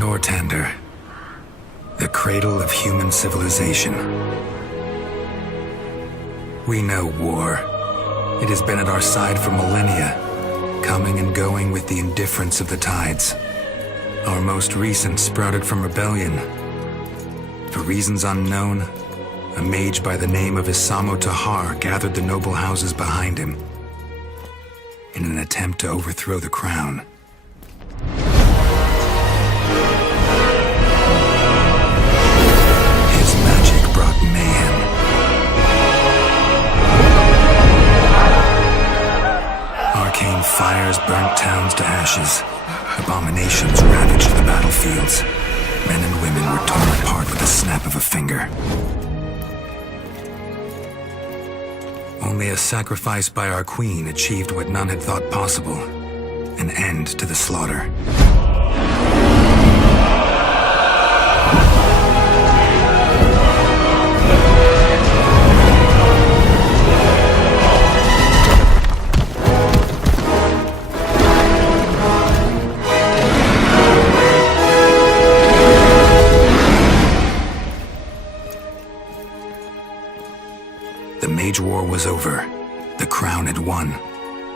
Nortander, the cradle of human civilization. We know war. It has been at our side for millennia, coming and going with the indifference of the tides. Our most recent sprouted from rebellion. For reasons unknown, a mage by the name of Isamo Tahar gathered the noble houses behind him in an attempt to overthrow the crown. His magic brought mayhem. Arcane fires burnt towns to ashes. Abominations ravaged the battlefields. Men and women were torn apart with the snap of a finger. Only a sacrifice by our queen achieved what none had thought possible: an end to the slaughter. The Mage War was over, the crown had won,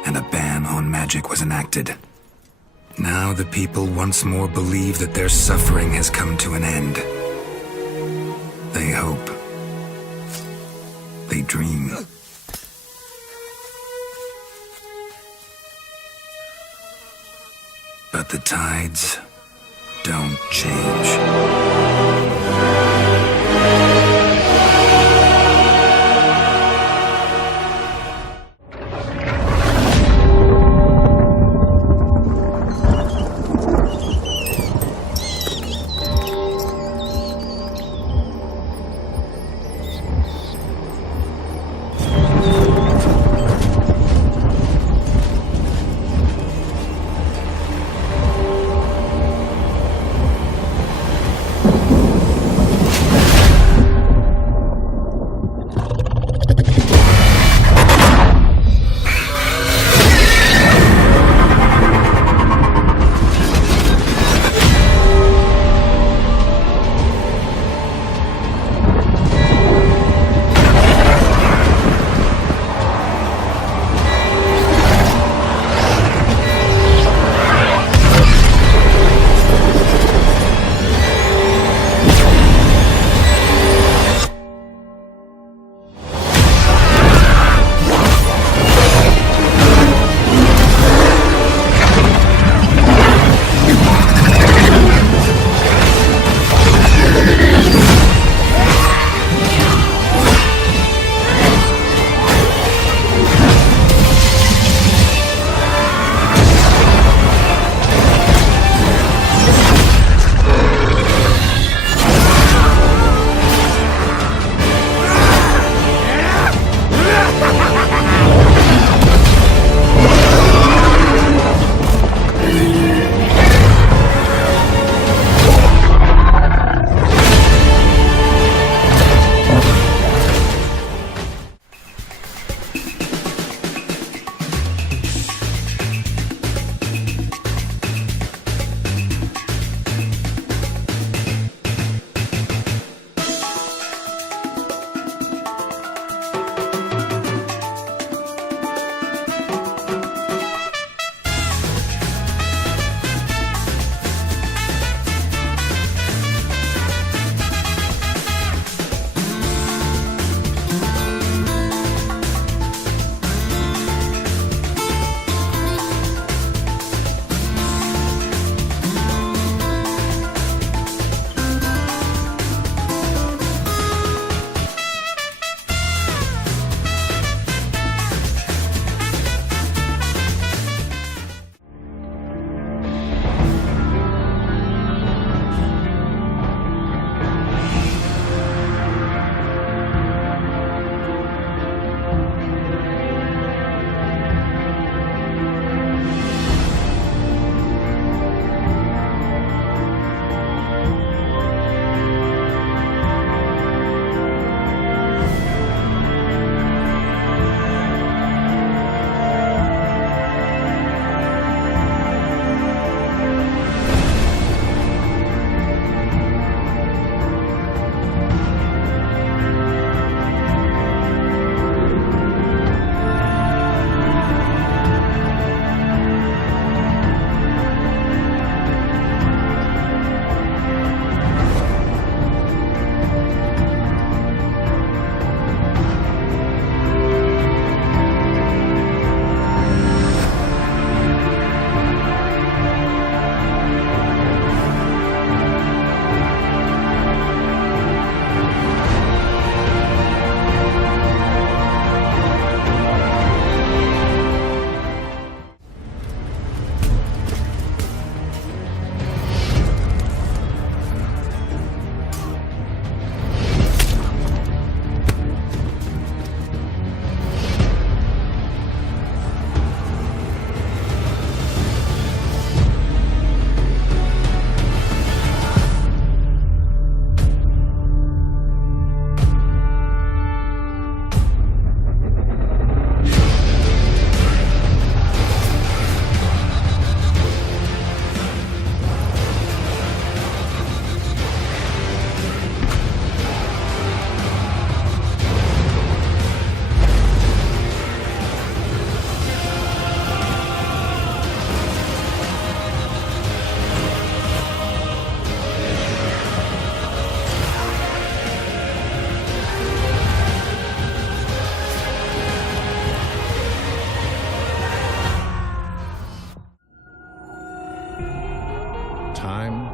and a ban on magic was enacted. Now the people once more believe that their suffering has come to an end. They hope. They dream. But the tides don't change.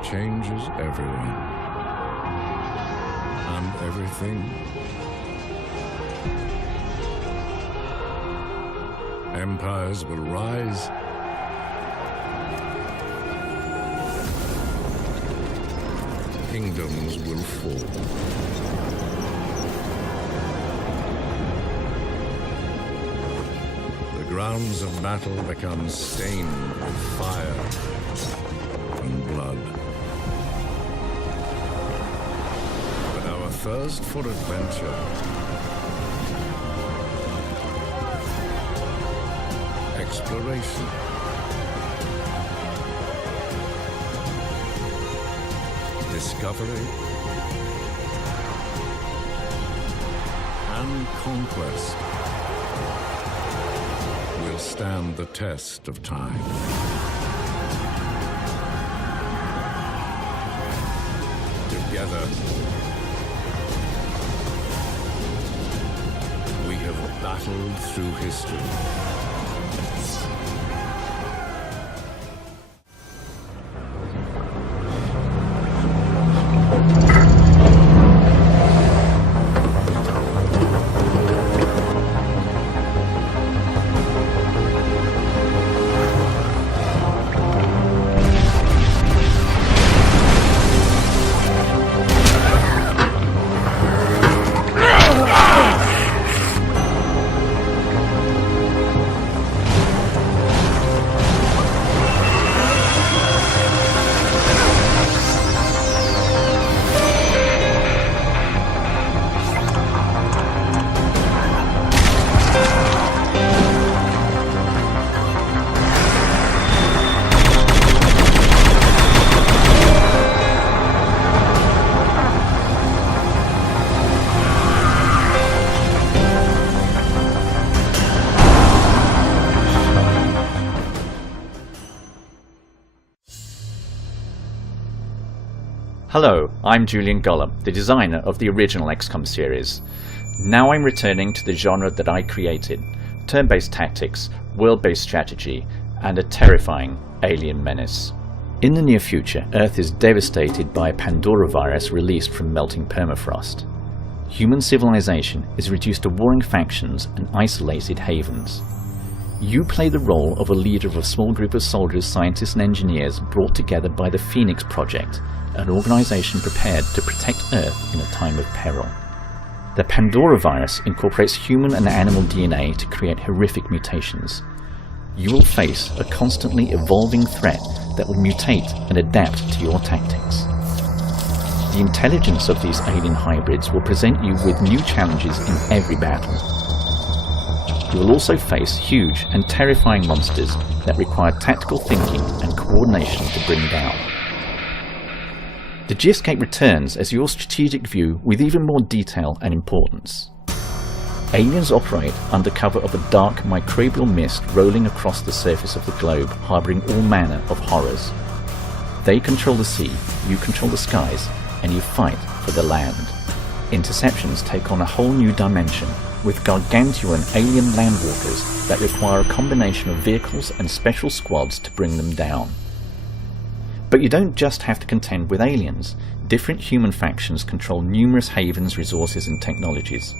changes everyone. And everything. Empires will rise. Kingdoms will fall. The grounds of battle become stained with fire and blood. But our thirst for adventure, exploration, discovery, and conquest will stand the test of time. Together, we have battled through history. Hello, I'm Julian Gollum, the designer of the original XCOM series. Now I'm returning to the genre that I created, turn-based tactics, world-based strategy, and a terrifying alien menace. In the near future, Earth is devastated by a Pandora virus released from melting permafrost. Human civilization is reduced to warring factions and isolated havens. You play the role of a leader of a small group of soldiers, scientists and engineers brought together by the Phoenix Project, an organization prepared to protect Earth in a time of peril. The Pandora virus incorporates human and animal DNA to create horrific mutations. You will face a constantly evolving threat that will mutate and adapt to your tactics. The intelligence of these alien hybrids will present you with new challenges in every battle. You will also face huge and terrifying monsters that require tactical thinking and coordination to bring down. The Geoscape returns as your strategic view with even more detail and importance. Aliens operate under cover of a dark microbial mist rolling across the surface of the globe, harbouring all manner of horrors. They control the sea, you control the skies, and you fight for the land. Interceptions take on a whole new dimension, with gargantuan alien landwalkers that require a combination of vehicles and special squads to bring them down. But you don't just have to contend with aliens. Different human factions control numerous havens, resources and technologies.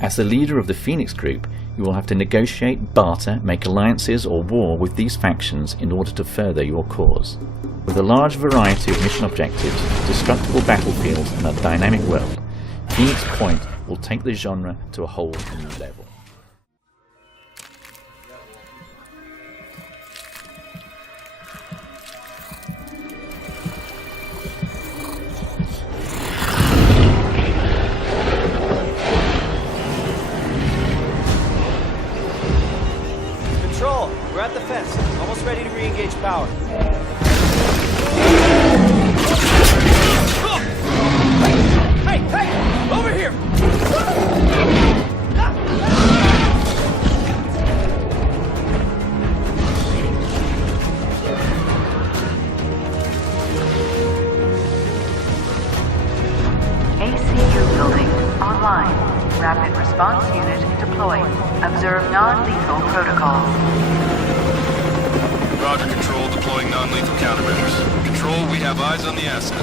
As the leader of the Phoenix Group, you will have to negotiate, barter, make alliances or war with these factions in order to further your cause. With a large variety of mission objectives, destructible battlefields and a dynamic world, Phoenix Point will take the genre to a whole new level. Control, we're at the fence. Almost ready to re-engage power. Hey, hey! Over here! ACU building online. Rapid response unit deployed. Observe non-lethal protocols. Roger, control. Deploy Deploying non-lethal countermeasures. Control, we have eyes on the asset.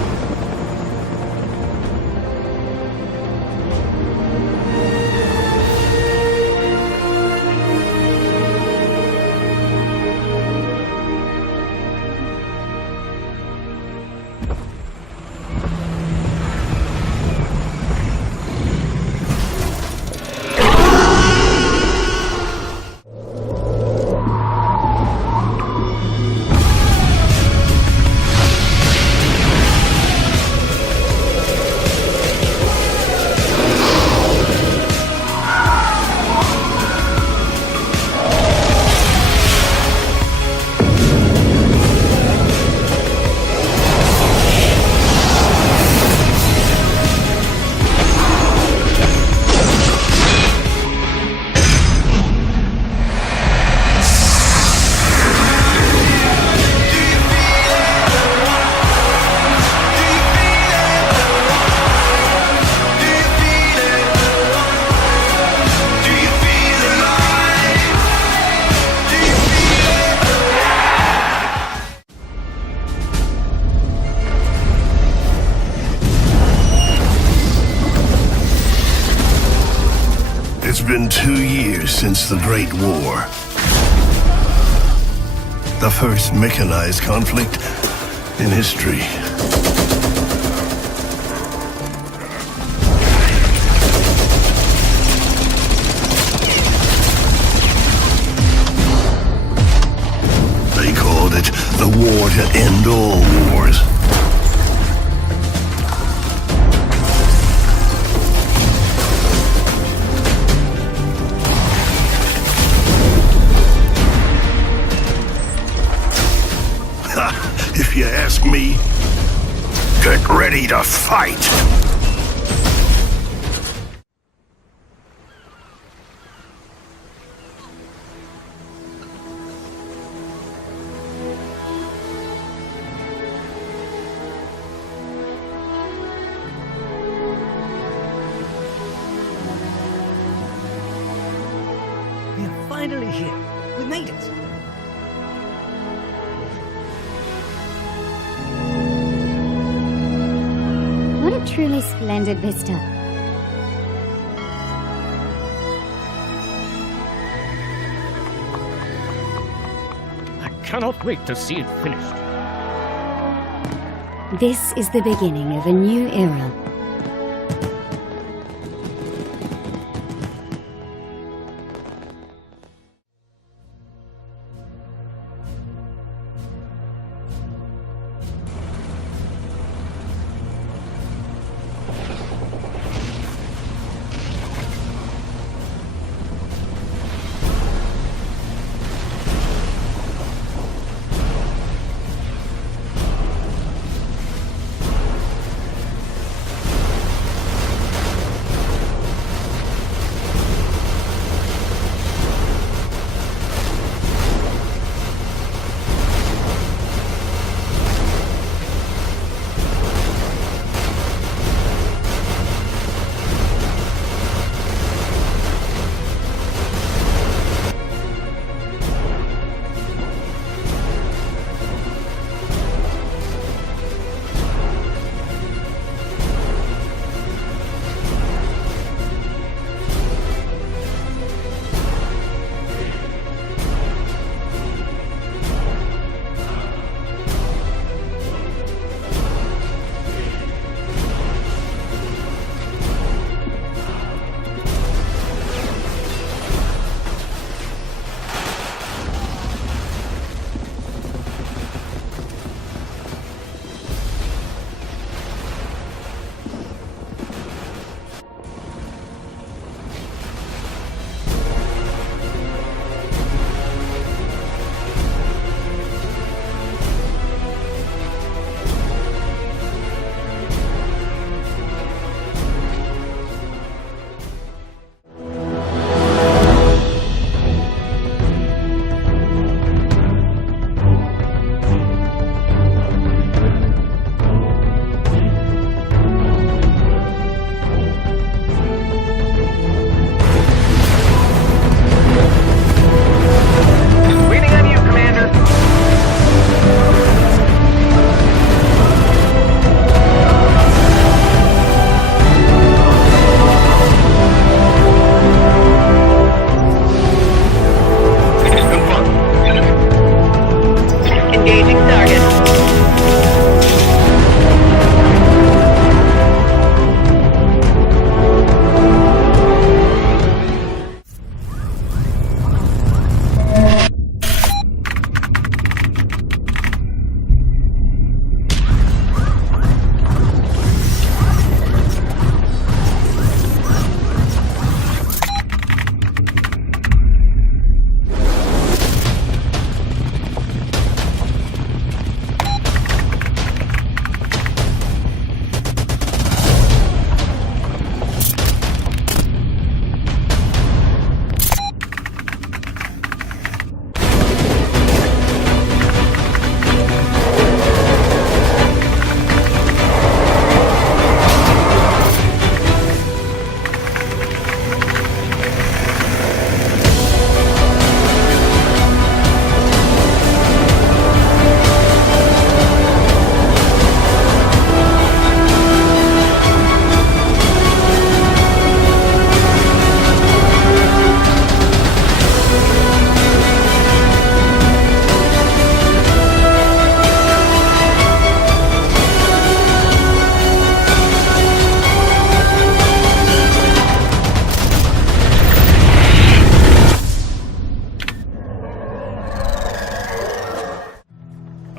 It's been 2 years since the Great War. The first mechanized conflict in history. They called it the war to end all wars. If you ask me, get ready to fight! We are finally here. We made it. What a truly splendid vista. I cannot wait to see it finished. This is the beginning of a new era. Engaging target.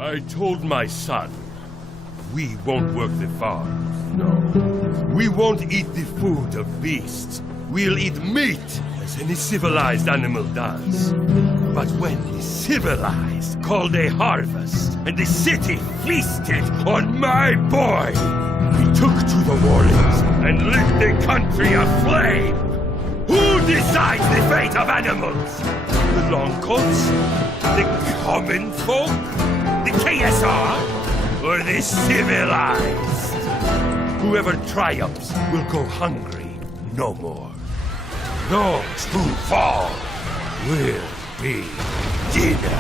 I told my son, we won't work the farms, no. We won't eat the food of beasts. We'll eat meat, as any civilized animal does. But when the civilized called a harvest, and the city feasted on my boy, we took to the warlands and lit the country aflame. Who decides the fate of animals? The Longcoats? The common folk? The KSR? Or the civilized? Whoever triumphs will go hungry no more. Those who fall will be dinner.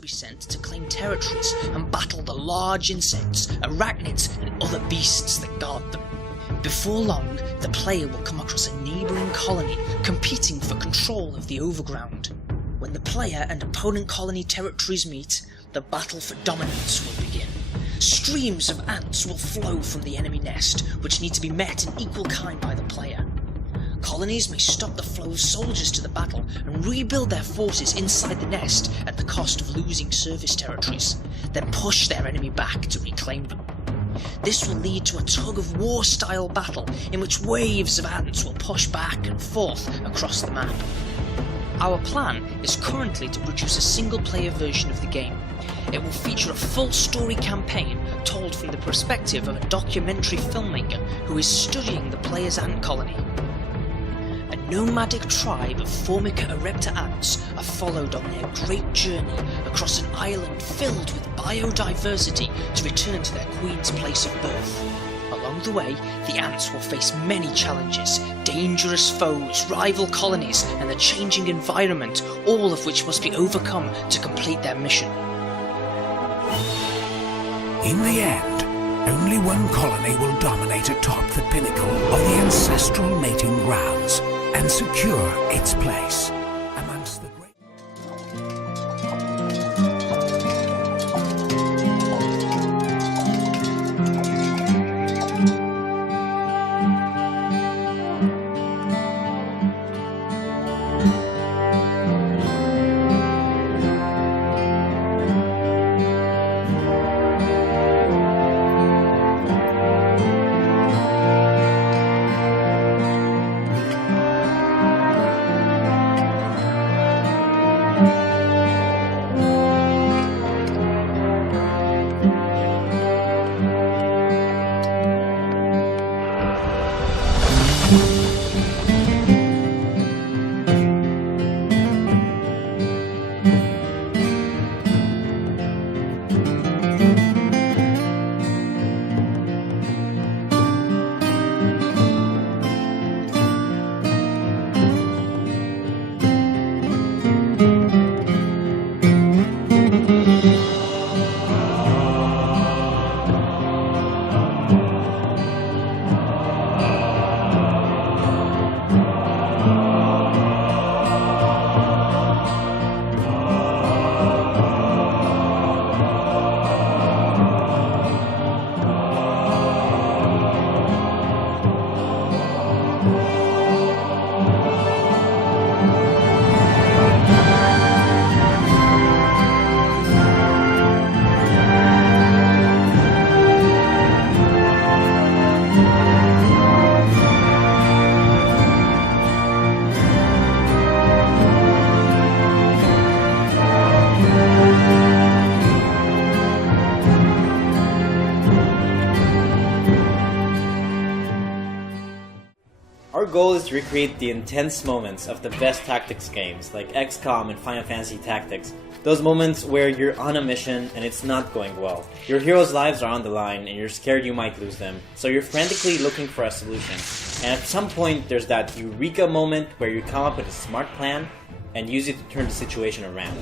Be sent to claim territories and battle the large insects, arachnids, and other beasts that guard them. Before long, the player will come across a neighbouring colony competing for control of the overground. When the player and opponent colony territories meet, the battle for dominance will begin. Streams of ants will flow from the enemy nest, which need to be met in equal kind by the player. Colonies may stop the flow of soldiers to the battle and rebuild their forces inside the nest at the cost of losing surface territories, then push their enemy back to reclaim them. This will lead to a tug-of-war style battle in which waves of ants will push back and forth across the map. Our plan is currently to produce a single-player version of the game. It will feature a full story campaign told from the perspective of a documentary filmmaker who is studying the player's ant colony. A nomadic tribe of Formica erecta ants are followed on their great journey across an island filled with biodiversity to return to their queen's place of birth. Along the way, the ants will face many challenges, dangerous foes, rival colonies, and the changing environment, all of which must be overcome to complete their mission. In the end, only one colony will dominate atop the pinnacle of the ancestral mating grounds and secure its place amongst the great... Our goal is to recreate the intense moments of the best tactics games like XCOM and Final Fantasy Tactics. Those moments where you're on a mission and it's not going well. Your heroes' lives are on the line and you're scared you might lose them, so you're frantically looking for a solution. And at some point there's that eureka moment where you come up with a smart plan and use it to turn the situation around.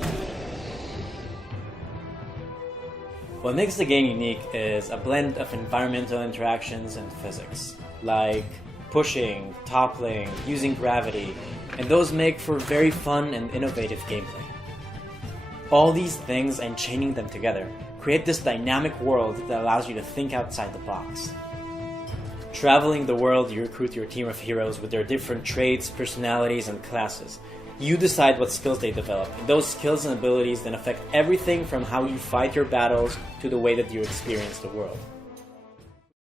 What makes the game unique is a blend of environmental interactions and physics, like pushing, toppling, using gravity, and those make for very fun and innovative gameplay. All these things and chaining them together create this dynamic world that allows you to think outside the box. Traveling the world, you recruit your team of heroes with their different traits, personalities, and classes. You decide what skills they develop, and those skills and abilities then affect everything from how you fight your battles to the way that you experience the world.